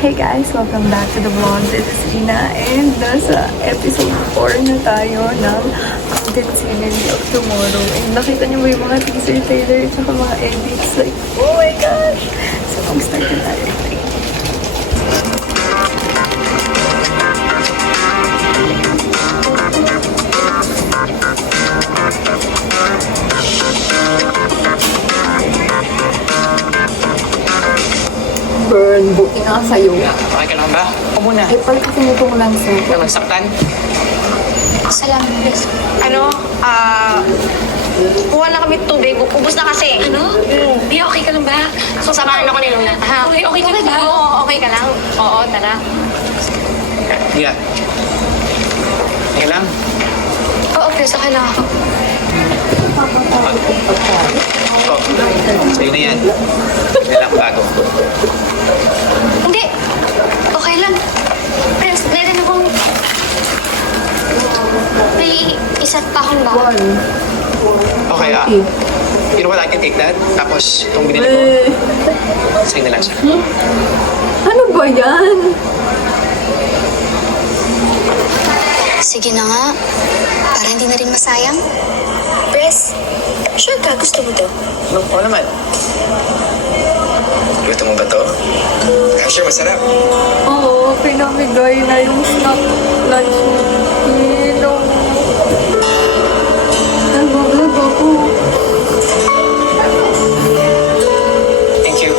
Hey guys! Welcome back to the vlog. This is Ina and nasa episode 4 na tayo ng Content Scenery of Tomorrow. And nakita niyo ba yung mga teaser trailer at saka mga edits? Like, oh my gosh! So, mag-start na tayo. Burn, buti nga sa'yo. Okay ka lang ba? Ako muna. Eh, pala kasi nito mo lang sa... Ikaw nagsaktan? Salamat, please. Kuha na kami tubig. Ubus na kasi. Ano? Di, okay ka lang ba? So, samahan ako ni Luna. Ha? Okay ka lang ba? Oo, okay ka lang. Oo, tara. Yeah. Okay lang? Oo, please, okay lang ako. Oh, sa'yo na yan. Hindi lang bago. Hindi. Okay lang. Prince, meron akong... May isa't pa akong bago. Okay, you know what, I can take that. Tapos, itong binili ko, sa'yo na lang siya. Ano ba yan? Sige na nga. Para hindi na rin masayang. Pres, sure ka? Gusto mo to? Oo naman. Gusto mo ba to? Sure, masarap. Oo, pinamigay na yung snack lunch ni Tino. Nagbablog ako. Thank you.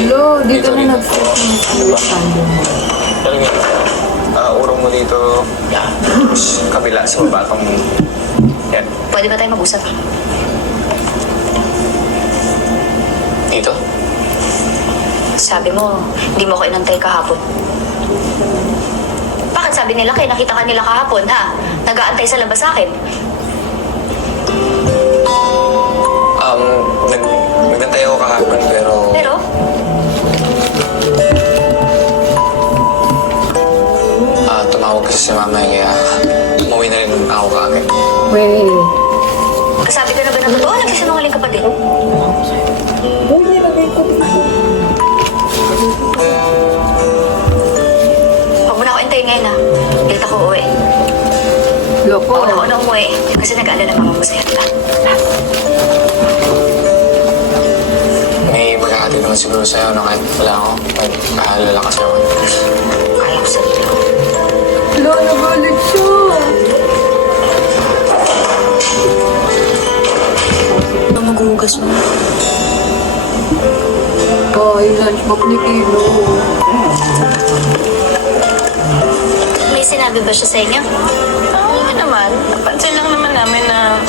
Hello, dito na nag-start yung tandem mo. Alam mo, urong mo dito, tapos kabila sa baba pang... Yan. Pwede ba tayo mag-usap? Dito? Sabi mo, hindi mo ako inantay kahapon. Bakit sabi nila kaya nakita ka nila kahapon, ha? Nag-aantay sa labas sa akin. Nagnantay ako kahapon pero... Pero, tumawag kasi si mama kaya umuwi na rin ako kaagad. Wait. sabi ko na ba na totoo? Nagsisinungaling ka pa din. Huwag mo na ako intayin ngayon, ha? Galit ako uuwi. Loko. Ako na umuwi. Kasi nag-aalala mama mo sa'yo, diba? May maghahatid naman siguro sa'yo no, kahit wala ako. Kahit kahalala kasi ako. Kala ko sa'yo. Wala, nagalit siya. Ano maghuhugas mo? Ay, lunchbox ni Kilo. May sinabi ba siya sa inyo? Oo naman. Napansin lang naman namin na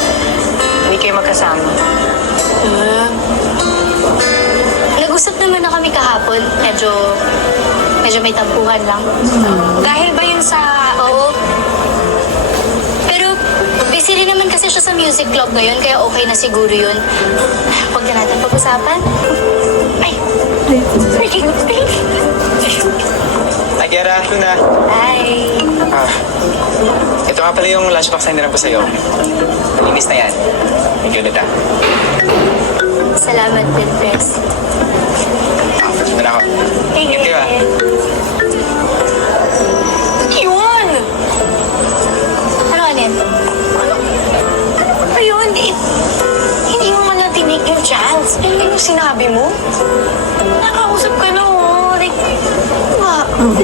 hindi kayo magkasama. Nag-usap naman na kami kahapon. Medyo may tampuhan lang. Dahil ba yun sa... Oo. Pero busy rin naman kasi siya sa music club ngayon, kaya okay na siguro yun. Huwag na natin pag-usapan. Ay! Freaking Ay, Kiara, ito na. Hi! Ito nga pala yung lunchbox na nilang ko sa'yo. Malinis na yan. Thank you ulit ah. Salamat din, Pres. Ito na ako. Ingat kayo ah. Yun! Ano kanin? Ayun, hindi mo man natinig yung chance. Hindi mo sinabi mo. Nakausap ka na, oh. Like,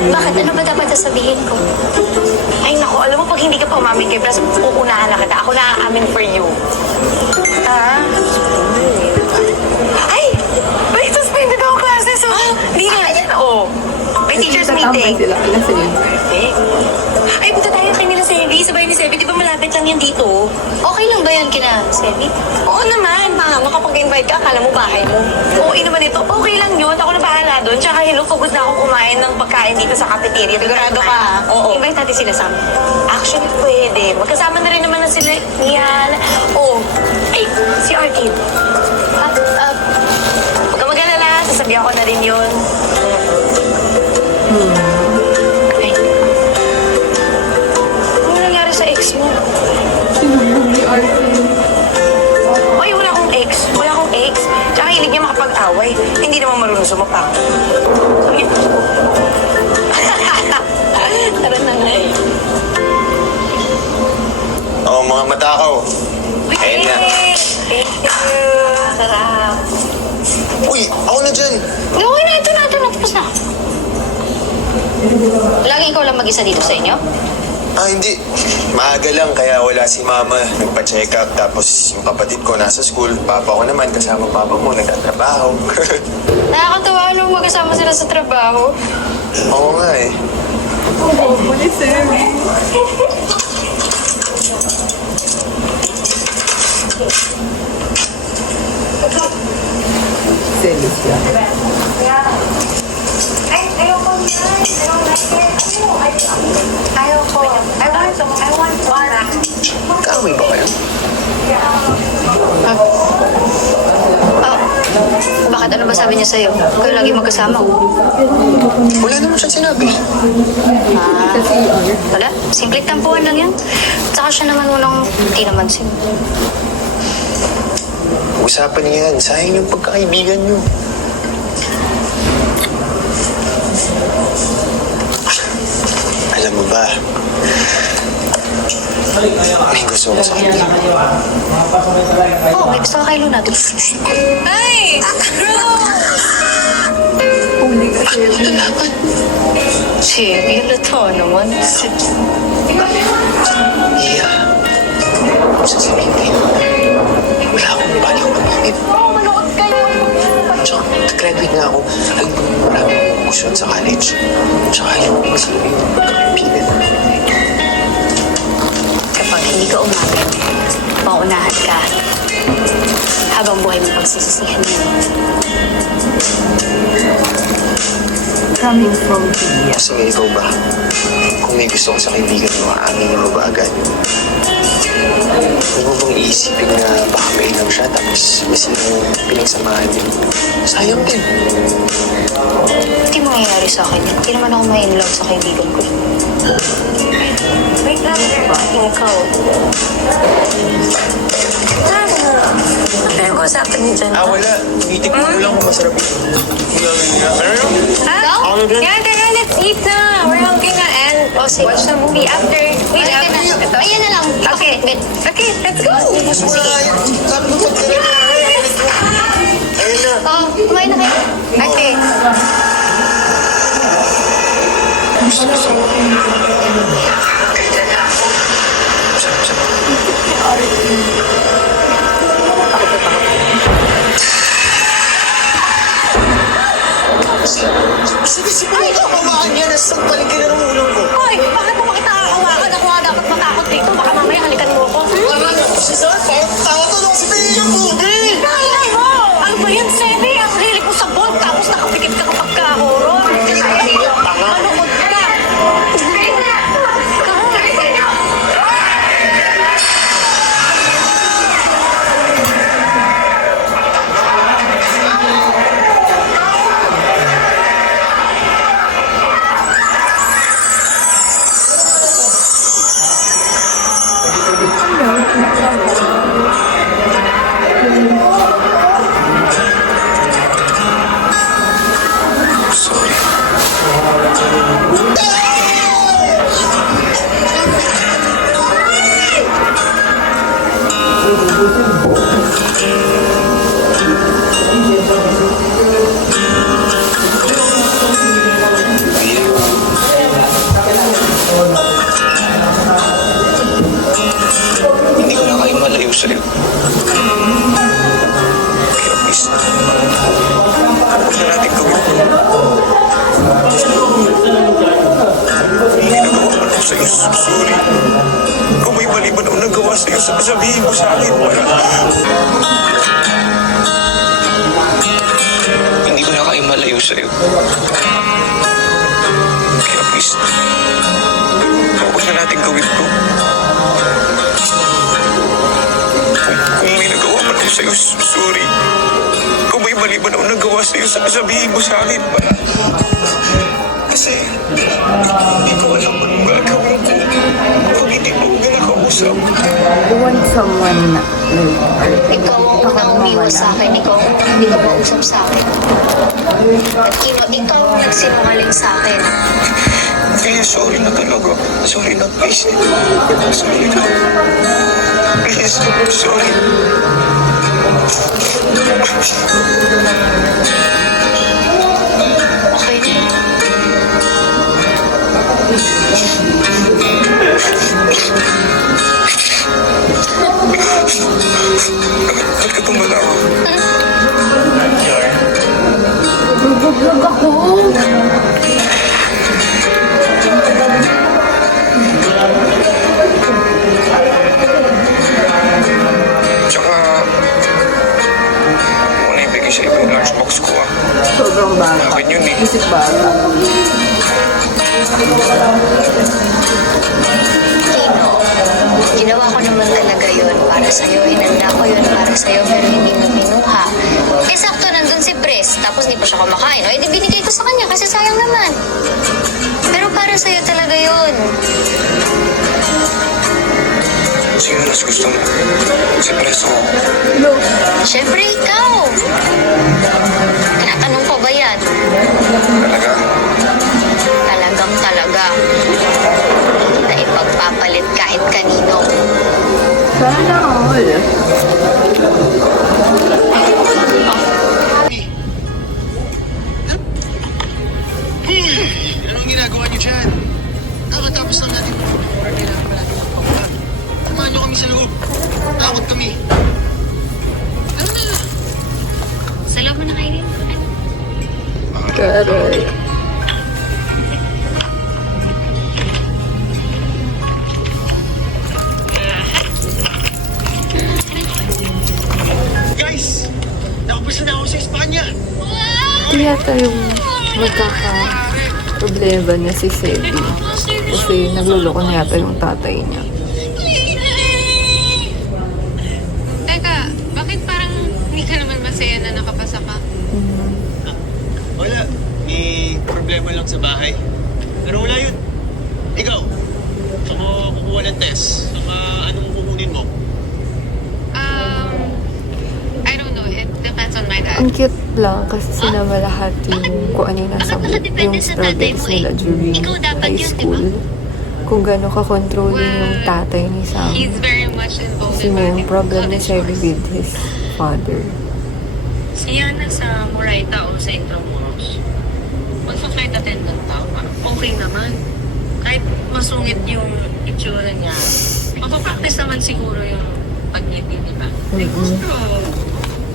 Bakit? Ano ba dapat sasabihin ko? ay, naku, alam mo, pag hindi ka pa umamin kay Pres, uunahan na kita. Ako na aamin for you. Ah? Ay! May suspended ako classes, oh. Hindi na. Ayan, oh. May teacher's Tatambay meeting. sila. Alam sa yun. Eh. Ay, punta tayo kay nila Sevi. Sabay ni Sevi. Di ba malapit lang yan dito? Okay lang ba yun kina Sebi? Oo naman, ma. Makapag-invite ka, akala mo bahay mo. Oo, naman ito. Okay lang yun. Ako na bahala doon. Tsaka, hello, pagod na akong kumain ng pagkain dito sa cafeteria. Sigurado ka, ha? Oo. Invite natin sila Sam. Actually, pwede. Magkasama na rin naman na sila niyan. Oh, ay, si Arcade. Huwag ka mag-alala, sasabihan ko na rin yun. Ay. Ano nangyari sa ex mo? Sinubog ni Arkin. Ay, wala akong ex. Wala akong ex. Tsaka hilig niya makapag-away. Hindi naman marunong sumapak. Tara na nga eh. Oh, mga matakaw. Ayun na. Thank you. Sarap. Uy, ako na dyan. Okay na, ito na. Tapos na. Lagi ikaw lang mag-isa dito sa inyo? Ah, hindi. Maaga lang, kaya wala si mama. Nagpa-check up, tapos yung kapatid ko nasa school. Papa ko naman, kasama papa mo, nagtatrabaho. Nakakatawa nung magkasama sila sa trabaho. Oo nga eh. Ang bobo ni Sammy. Selos siya. Ayoko yan. Ayoko. I want one. Magkaaway ba kayo? Bakit? Ano ba sabi niya sa'yo? Kayo lagi magkasama. Wala naman siyang sinabi. Wala? Simple tampuhan lang yan. Tsaka siya naman unang hindi naman sim. Usapan niyo yan. Sayang yung pagkakaibigan niyo. Alam mo ba, may gusto ko sa kanya. Oo, may gusto ka kay Luna. Ay! Huli ka, Sammy. Sige, halata naman. Iya. Sasabihin ko yun. Wala akong baliw maminit. Manood kayo. Tsaka, nag-graduate nga ako. Ay, maraming promotion sa college. Tsaka yung masarap yung pagkakapilan. Kapag hindi ka umabot, maunahan ka. Habang buhay mo pagsisisihan mo. Coming from Pia. Kasi nga ikaw ba, kung may gusto ko sa kaibigan mo, aaminin mo ba agad? Huwag mo bang iisipin na baka may ilang siya tapos masira yung pinagsamahan niyo? Sayang din. Hindi mangyayari sa akin yan. Hindi naman ako may in love sa kaibigan ko. Wait lang. Ikaw. Ano yung usapan niyo dyan? Wala. Titikman ko lang kung masarap yun. Ha? Yeah, tara, let's eat na. We're hungry na and watch the movie after. Wait, after. Ayan na lang. Okay. Okay, let's go. Sabi ko ayun na. Oh, kumain na kayo. Okay. Sige, ay, kawakan niya. Nasagpaling ka na ng ulang ko. Hoy, bakit mo makita kakawakan? Ako nga dapat matakot dito. Baka mamaya halikan mo ako. Si Sir, tawa-tulong si Pia yung movie! Kaya mo! Ano ba yan, Sebe? Ang hilig mo sa ball, tapos nakapikit ka kapag kahoro. Malungkot ka. Hindi ko na kayo malayo sa'yo. Kaya please, huwag na natin gawin. Hindi nagawa man ako sa'yo. Sorry. Kung may mali ba naman nagawa sa'yo, sabihin mo sa akin. Hindi ko na kayo malayo sa'yo. Kaya please, huwag na natin gawin to. Kung may nagawa man ako sa'yo, sorry. Kung may mali ba na nagawa sa'yo, sabihin mo sa akin ba? Kasi, hindi ko alam anong gagawin ko kung hindi mo ko nakausap. You want someone na Ikaw ang unang umiwas sa akin. Ikaw ang unang hindi ka mausap sa akin. At ikaw ang nagsinungaling sa akin. Kaya sorry na talaga. Sorry na, please. Sorry na. Please, sorry. Okay na yun. Ba't ka tumalawa? Vlog ako. Tsaka, mo na ibigay sa ibang lunchbox ko ah. Sobrang bata. Akin yun eh. Isip bata. Tino, ginawa ko naman talaga yun para sa'yo. Hinanda ko yun para sa'yo pero hindi mo pinuha. Eh sakto nandun si Pres, tapos hindi pa siya kumakain. O edi binigay ko sa kanya kasi sayang naman. Pero para sa'yo talaga yun. Sino mas gusto mo? Si Preso. Siyempre ikaw. Tinatanong ko ba yan? Talaga? Talagang talaga. Hindi na ipagpapalit kahit kanino. Sana all. Anong ginagawa niyo dyan? Kakatapos lang natin mag-order. Kailangan pa natin magpakuha. Samahan niyo kami sa loob. Takot kami. Ano na? Sa loob mo na kayo rin. Karay. Guys! Nakapasa na ako sa Espanya! Kaya tayong magkaka-problema na si Sebi. Kasi nagluloko na yata yung tatay niya. Teka, bakit parang hindi ka naman masaya na nakapasa ka? Wala. May problema lang sa bahay. Pero wala yun. Ikaw, saan mo kukuha ng test? Saka anong kukunin mo? I don't know. It depends on my dad. Ang cute lang kasi sinama lahat yung kung ano yung nasa yung struggles nila during high school. Kung gano'n ka-controlling yung tatay ni Sam. He's very much involved Kasi in may yung my problem ni college Sebi course. with his father. Siya na sa Moraita o sa Intramuros. Mag-flight attendant tao. Okay naman. Kahit masungit yung itsura niya, mapapractice naman siguro yung pag-ibig, di ba? Gusto.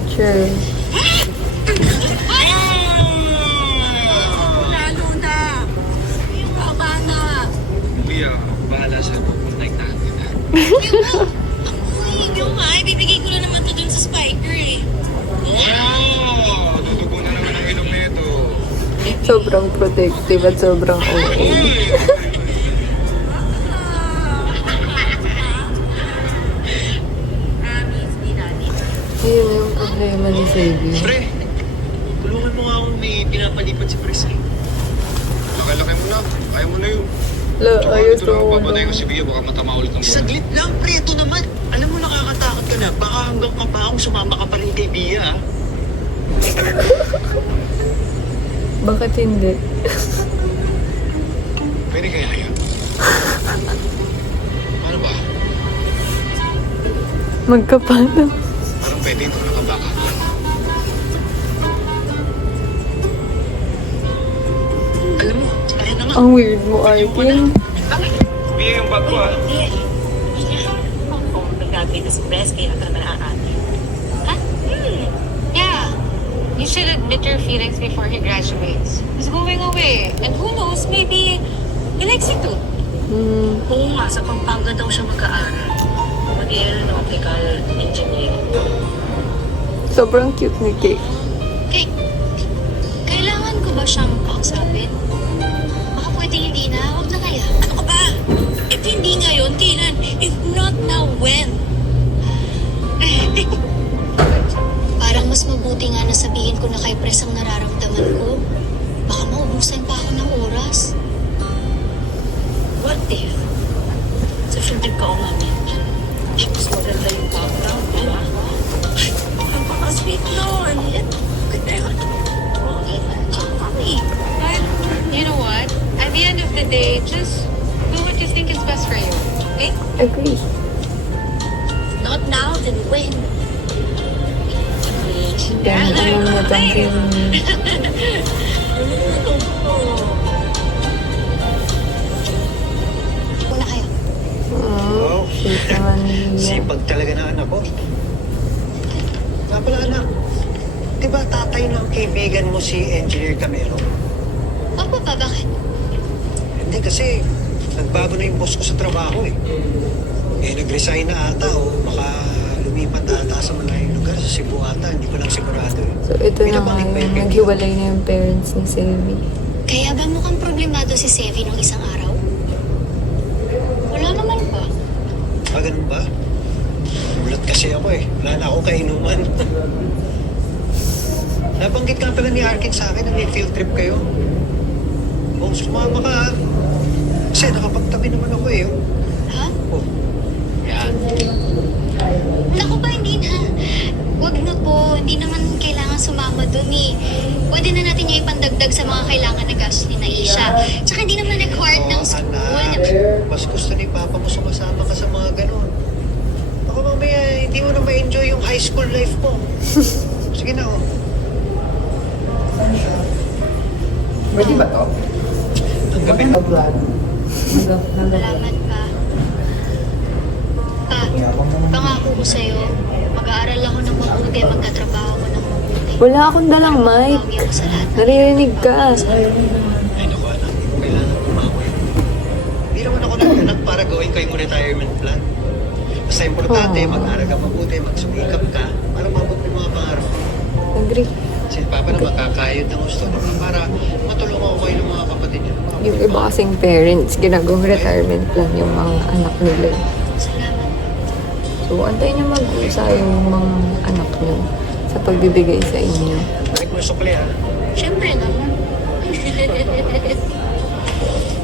Sure. Lalo na. Yung baba na. Kuya, bahala sa contact natin. Yung nga, ibibigay ko na naman to dun sa spiker eh. Wow! Dudugo na naman ang ilong nito. Sobrang protective at sobrang okay. Promise, di natin. Yun yung problema ni Sebi. Pre, tulungan mo nga akong may pinapalipat si Pres eh. Laki-laki mo na. Kaya mo na yun. Ayos Ito lang mo. papatay ko si Bia. Baka matama ulit ng Saglit lang, pre. Ito naman. Alam mo, nakakatakot ka na. Baka hanggang kapaong sumama ka pa rin kay Bia, ah. Bakit hindi? Pwede kaya na yun? Ano ba? Magkapano. Parang pwede ito nakabaka. Alam mo, kaya na nga. Ang weird mo, Arkin. Bia yung bag ko ah. Kung nagagabi na si Press, kaya ka naman nakakati. Huh? Yeah. You should admit your feelings before he graduates. He's going away. And who knows, maybe he likes you too. Oo nga, sa Pampanga daw siya mag-aaral. Mag-aeronautical engineering. Sobrang cute ni Kate. Kailangan ko ba siyang kausapin? Baka pwede hindi na. Huwag na kaya. Ano ka ba? If hindi ngayon, kailan? If not now, when? ko na kay Pres ang nararamdaman ko, baka maubusan pa ako ng oras. What if? Susunod ka umamin. Mas maganda yung background, di ba? Napaka-sweet nun. Ganda yun. But, you know what? At the end of the day, just do what you think is best for you. Okay? Agree. Not now, then when? Dahil naman mo tangkin. Una kayo. Oh, sweet naman niya. Sipag talaga ng anak ko. Nga pala anak, di ba tatay ng kaibigan mo si Engineer Camelo? Opo pa, bakit? Hindi kasi nagbago na yung boss ko sa trabaho eh. Nag-resign na ata o baka lumipat ata sa malayong lugar sa Cebu ata. Hindi ko lang sigurado eh. So, ito na nga Pinabalik ba yung yung naghiwalay na yung parents ni Sevi. Kaya ba mukhang problemado si Sevi nung isang araw? Wala naman pa. Ganun ba? Mulat kasi ako eh. Wala na akong kainuman. Nabanggit ka pala ni Arkin sa akin na may field trip kayo. Kung sumama ka ha. Kasi nakapagtabi naman ako eh. Ha? Oh. Yan. Naku ba, hindi na. Wag na po. Hindi naman kailangan sumama dun eh. Pwede na natin yung ipandagdag sa mga kailangan na gastos ni Naisha. Tsaka hindi naman required ng school. Anak, mas gusto ni Papa mo sumasama ka sa mga ganun. Ako mamaya, hindi mo na ma-enjoy yung high school life mo. Sige na oh. Pwede ba to? Tanggapin mo. Salamat pa. Pa, pangako ko sa'yo, mag-aaral ako ng mabuti, magtatrabaho ako ng mabuti. Wala akong dalang mic. Bawi ako sa lahat. Naririnig ka. Ay, naku anak, hindi mo kailangan kumawi. Hindi naman ako nag-anak para gawin ko yung retirement plan. Basta importante, mag-aral ka mabuti, magsumikap ka, para mabot mo yung mga pangarap mo. Agree. Si Papa na makakayod ng gusto naman para matulungan ko kayo ng mga kapatid niyo. Yung iba kasing parents, ginagawang retirement plan yung mga anak nila. Salamat. So, antayin nyo mag-usa yung mga anak nyo sa pagbibigay sa inyo. Balik mo yung sukli ha. Siyempre naman.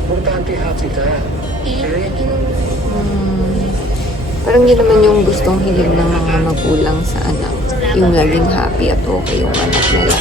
Importante happy ka. Okay? Parang yun naman yung gustong hiling ng mga magulang sa anak. Yung laging happy at okay yung anak nila.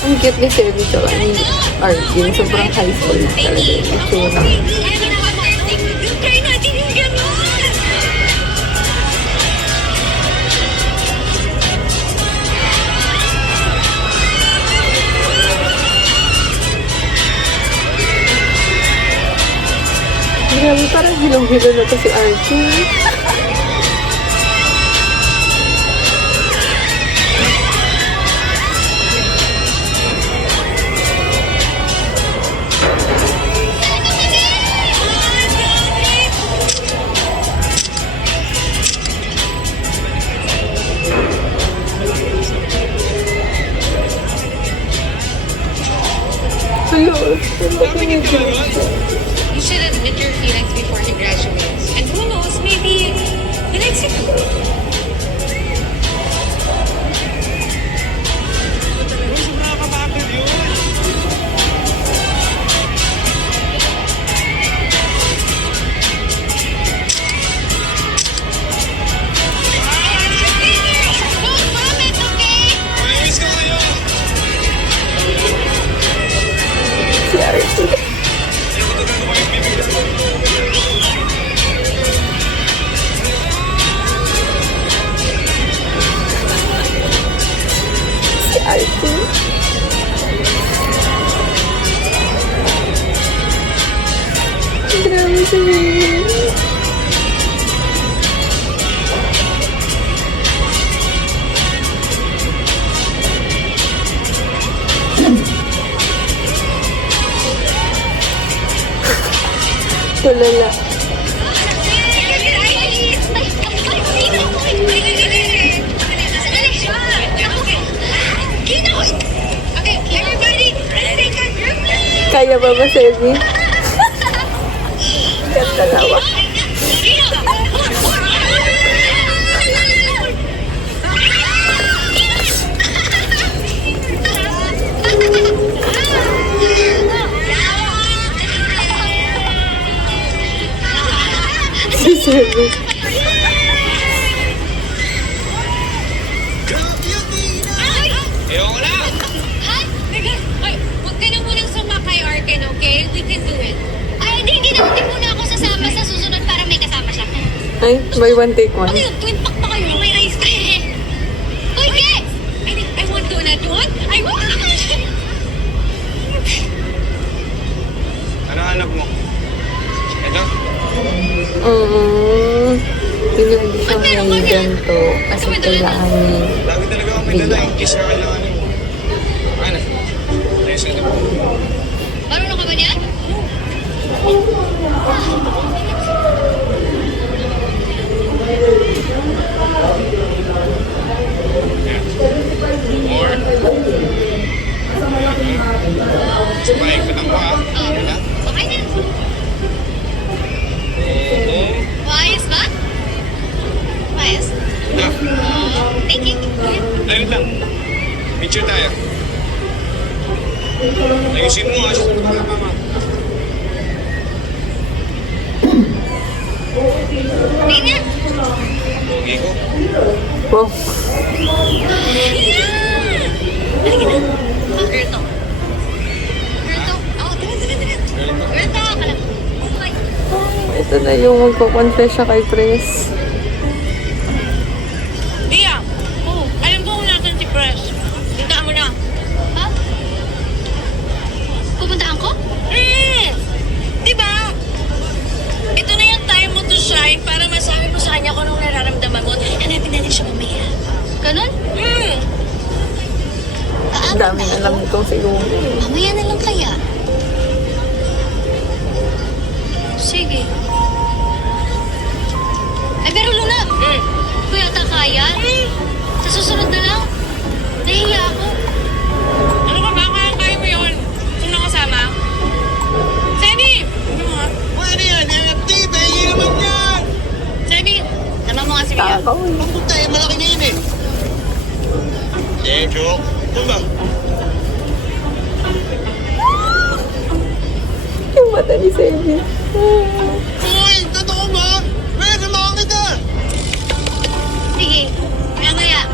Ang cute ni Sevi tsaka ni Arjun. Sobrang high school talaga yung itsura. Try natin yung gano'n! Grabe, parang hilong-hilo na to si Arjun. Hello. You should admit your feelings before he graduates. And who knows, maybe he likes you too. Si Arjun. Si Arjun. Grabe si Arjun. Tulala. Kaya ba ba, Sebi? Ganda tawa. Si Sebi. Ayoko na! Ay, huwag ka na munang sumakay, Arken, okay? We can do it. Ay, hindi muna ako sasama sa susunod para may kasama siya. Ay, buy one take one. Ano yun? Twin pack pa kayo? May ice cream. Uy, Ke! I want donut. You want? I want! Ano hanap mo? Ito? Hindi siya may ganito kasi kailangan niya. Lagi talaga ako may dala in case na kailangan mo. Ano? Ayos na ito. Marunong ka ba niyan? More. Sabay, patang mo ha. Wala? Okay na. Oo. Maayos ba? Maayos. Ito. Thank you. Ayun lang. Picture tayo. Ayusin mo ha. Mama. Tingin niya. Pogi ko. Wow. Halika na. Girl talk. Girl talk. Oh, tira. Girl talk. Alam mo. Okay. Ito na yung magko-confess siya kay Pres. Iya, alam ko kung natin si Press. Puntaan mo na. Ha? Pupuntahan ko? Diba? Ito na yung time mo to shine para masabi mo sa kanya kung anong nararamdaman mo. Hanapin natin siya mamaya. Ganun? Ang dami alam itong si Lumi. Mamaya na lang kaya. Sige. Ay, pero Luna, kuya ata kaya? Sa susunod na lang. Nahihiya ako. Ano ka ba? Kaya mo yun? Kung nakasama? Sebi! Ano yan? NFT! Bengi naman yan! Sebi! Sama mo nga si Mia. Takaw eh. Ang puta eh, malaki na yun eh. Joke. Ano ba? Yung mata ni Sebi. Uy! Totoo ba? Pwede, samahan kita! Sige. Maya-maya.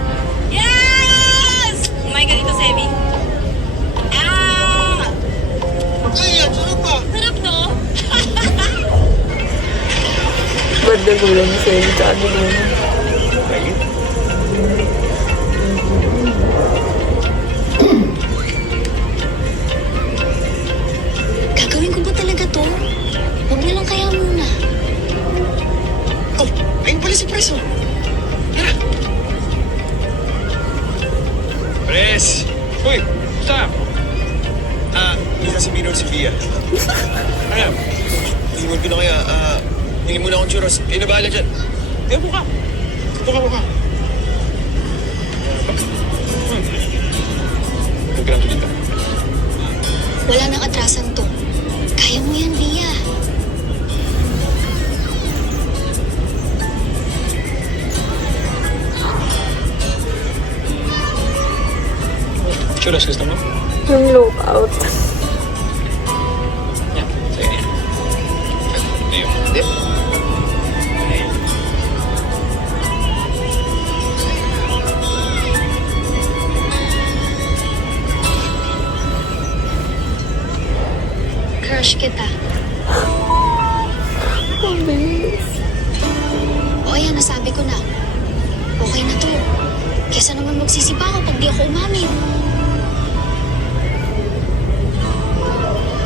Yes! Kumain ka dito, Sebi. Ay, yan! Sarap ba? Sarap, no? Ba't nagulo ni Sebi sa ano Lumi? Gagawin ko ba talaga to? Huwag na lang kaya muna. Oh! Ayun pala si Pres, oh! Tara! Pres! Uy! Stop! Hindi na si Bino si Bia. Ano? Iwan ko na kaya, hingin muna akong churros. Kayo na bahala dyan. Kaya buka! Buka! Huwag ka lang tulita. Wala nang atrasan to. Kaya mo yan, Bia. Churros, gusto mo? Yung lookout. Yan. Sa'yo yan. Ayun. Dip. Ayun. Crush kita. Ang bilis. O ayan, nasabi ko na. Okay na to. Kesa naman magsisipa ako pag di ako umamin.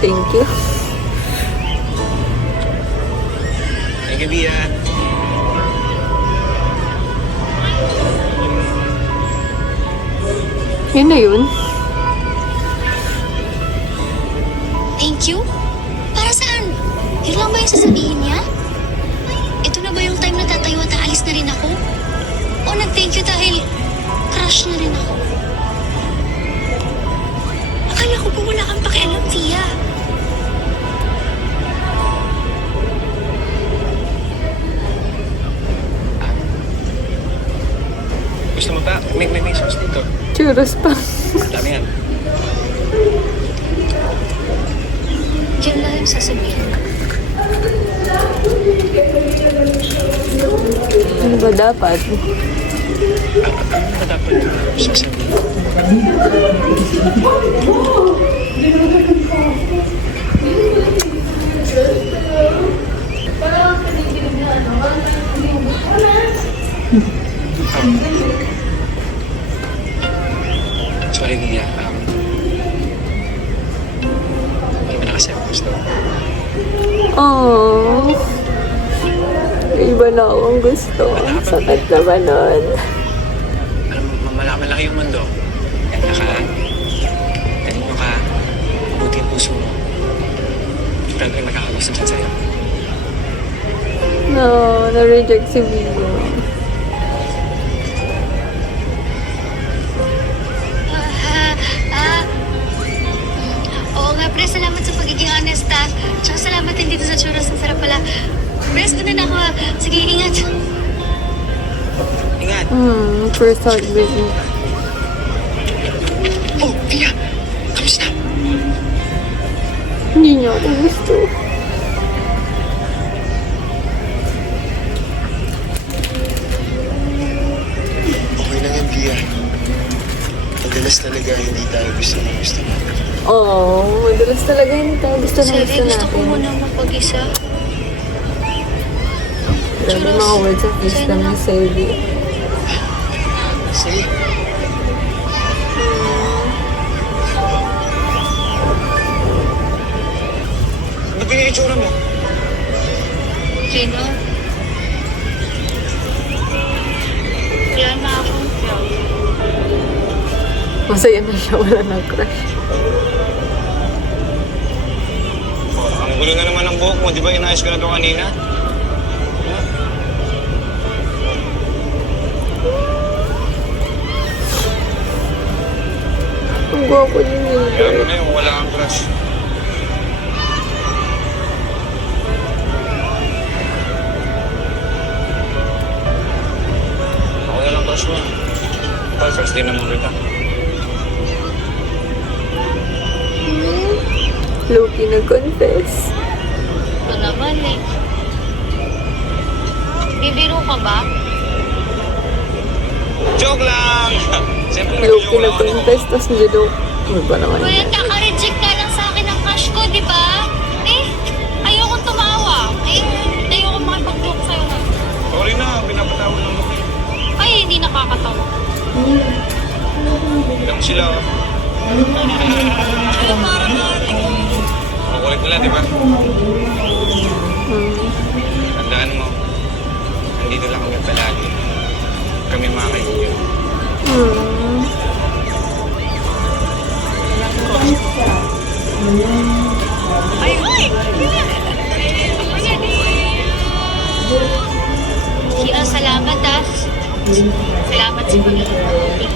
Thank you. Thank you, Bia. Yun na yun. Thank you? Para saan? Di ba lang ba yung sasabihin niya? Ito na ba yung time na tatayo at aalis na rin ako? O nag-thank you dahil crush na rin ako? Akala ko ba wala kang pakialam, Tia? Gusto mo ba? May sauce dito. Churros pa. Dami yan. Diyan lang yung sasabihin ko. Ano ba dapat? Ano ba dapat sasabihin? Sorry, Nia. Hindi mo na kasi ako gusto. Aww. Iba na akong gusto. Ang sakit naman nun. Alam mo, malaki yung mundo. Ganda ka. Galing mo ka. Mabuti ang puso mo. Pero may magkakagusto dyan sa'yo. No, na-reject si Vigo. Oo nga, pre, salamat sa pagiging honest, ha. Tsaka salamat din dito sa churros. Ang sarap pala. Pres, doon na ako, ha. Sige, ingat. Ingat! First heartbreak. Oh, Tia! Kamusta? Hindi niya ako gusto. Okay lang yan, Pia. Madalas talaga hindi tayo gusto ng gusto mo. Oo, madalas talaga hindi tayo gusto na Sige, gusto gusto ko natin. muna mapag-isa. Grabe mga words of wisdom ni Selby. Sige. Ba't ganyan yung itsura mo? Sino? Yan na ako. Masaya na siya, wala na crush. Ang gulo na naman ng buhok mo. Di ba inayos ka na ito kanina? Ang gwapo niya yun. Kaya mo na yung wala kang crush. Ako na lang crush mo. Tal, first day naman kita. Loki nag-confess. Ito naman eh. Bibiro ka ba? Joke lang! Siyempre Loki nag-joke lang ako. nag-confess, tapos nilok. Ano ba naman? Kuya, kaka-reject ka lang sa akin ng crush ko, di ba? Eh, ayokong tumawa. Eh, ayokong makipag-joke sa'yo na. Sorry na, pinapatawa lang ako. Ay, hindi nakakatawa. Ilang sila. Ay, parang Makukulit nila, di ba? Tandaan mo, nandito lang kami palagi. Kami mga kaibigan. Ay, ay! Sino, salamat, ah. Salamat sa pag-ibig.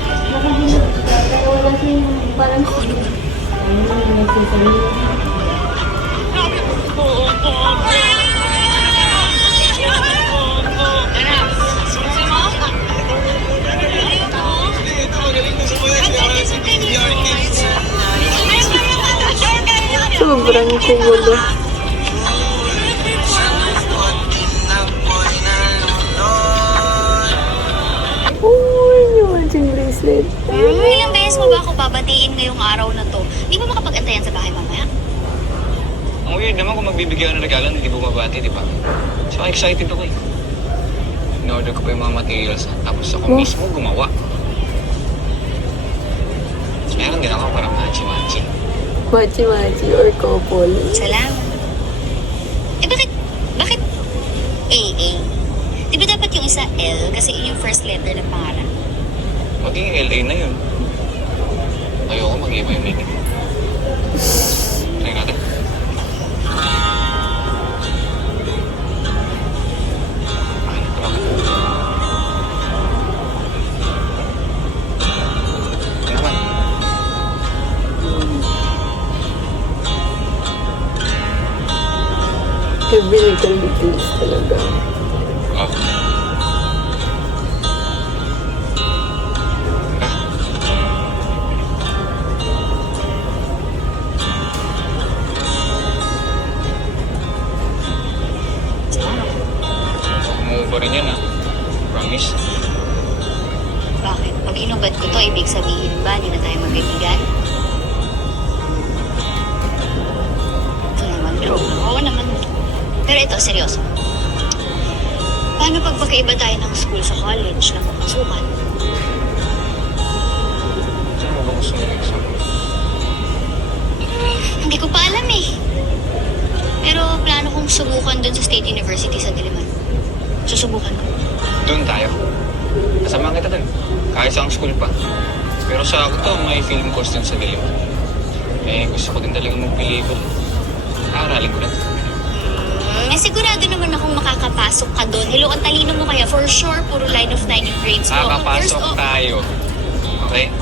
Sobrang kumulo. Uy, yung matching bracelet. Ilang beses mo ba ako babatiin ngayong araw na to? Di ba makapag-antayan sa bahay mamaya? Ang weird naman kung magbibigyan ng regalo hindi bumabati, di ba? So excited ako eh. In-order ko pa yung mga materials tapos ako mismo gumawa. Meron din ako parang machi-machi. Machi-machi or couple. Salamat. Eh, bakit AA? Di ba dapat yung isa L kasi yun yung first letter ng pangalan? Maging LA na yun. Ayoko mag-iba yung meaning. Try natin. Every little details talaga. Oh. Umuwi pa rin yan, ha? Promise. Bakit? Pag hinubad ko to, ibig sabihin ba, hindi na tayo magkaibigan? Ito naman, joke. Oo naman. Pero ito, seryoso. Paano pag magkaiba tayo ng school sa college na mapasukan? Saan mo ba gusto mo exam? Hindi ko pa alam eh. Pero plano kong subukan dun sa State University sa Diliman. Susubukan ko. Doon tayo. Kasama kita dun. Kahit sa school pa. Pero sa ako to, may film course din sa Diliman. Eh, gusto ko din talagang magpelikula. Aralin ko lang. Sigurado naman akong makakapasok ka doon. Hello, ang talino mo kaya. For sure, puro line of 9 yung grades mo. Makakapasok First, tayo. Okay?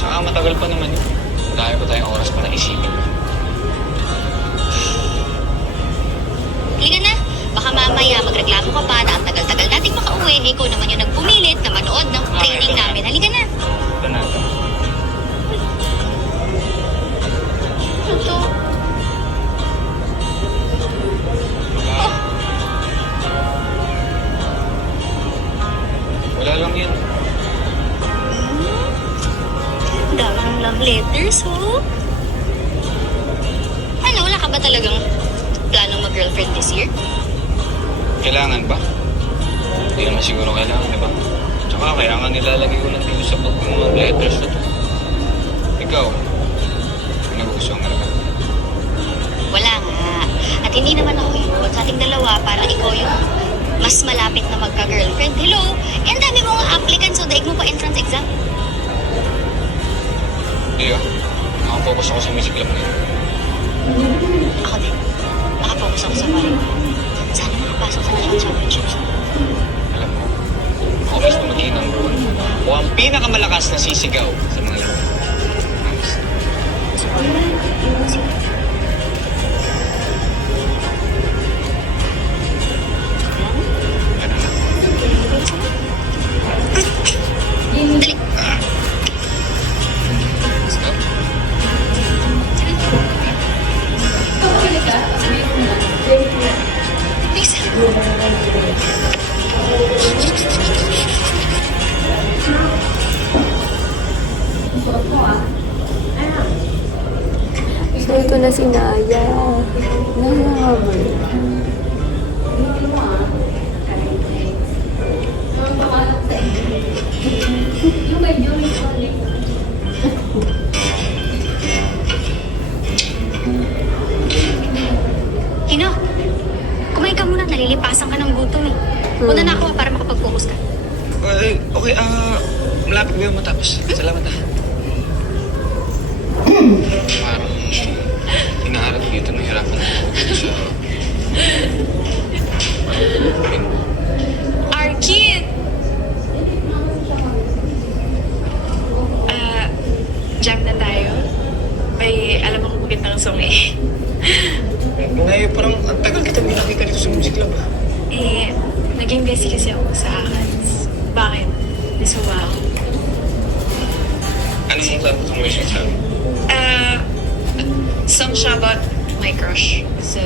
Tsaka matagal pa naman yun. Dahil ko tayong oras para isipin. Halika na. Baka mamaya magreklamo ka pa na ang tagal-tagal nating makauwi. Ikaw naman yung nagpumilit na manood ng training namin. Halika na. Ito na. Ano to? Wala lang yan. Daming love letters, oh. Ano, wala ka ba talagang plano mag-girlfriend this year? Kailangan ba? Hindi naman siguro kailangan, di ba? Tsaka kaya nga nilalagay ko lang dito sa book ng mga letters na to. Ikaw, nagugustuhan ka na ba? Wala nga. At hindi naman ako yun. Sa ating dalawa, parang ikaw yung mas malapit na magka-girlfriend. Hello? Eh, ang dami mo nga applicants, so daig mo pa entrance exam. Hindi ah. Nakafocus ako sa music lab ngayon. Ako din. Nakafocus ako sa bari. Sana makapasok sa National Championships. Alam mo, ako mismo magiging number 1. O ang pinakamalakas na sisigaw sa mga laro. Promise. Ganun na. Dali. Let's go. Please. So, ito na si Naya. Nalaman. Hino, kumain ka muna. Nalilipasan ka ng gutom eh. Una na ako para makapag-focus ka. Okay, malapit ba yung matapos? Salamat ah. Parang inaarap dito, nahirapan ako sa... Arkin! Jam na tayo. May alam ako magandang song eh. Nay, parang ang tagal kita nakita dito sa music lab ah. Naging busy kasi ako sa ACADS. Bakit? Nasuwa ako. Anong confirmation sa amin? Song siya about my crush. So,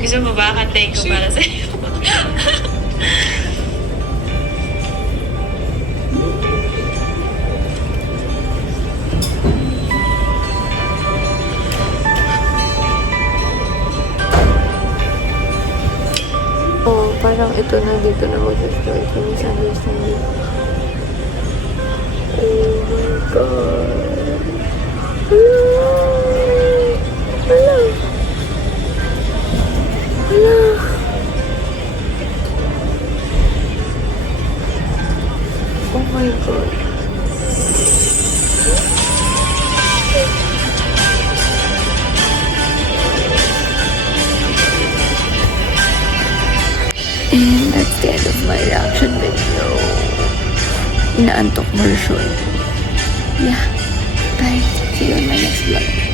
gusto mo ba kantayin ko para sa'yo? Oh, parang ito na dito na mag-start yung misunderstanding. Oh my God. Hala. Oh my God. And that's the end of my reaction video. Inaantok version. Yeah. Bye. See you on my next vlog.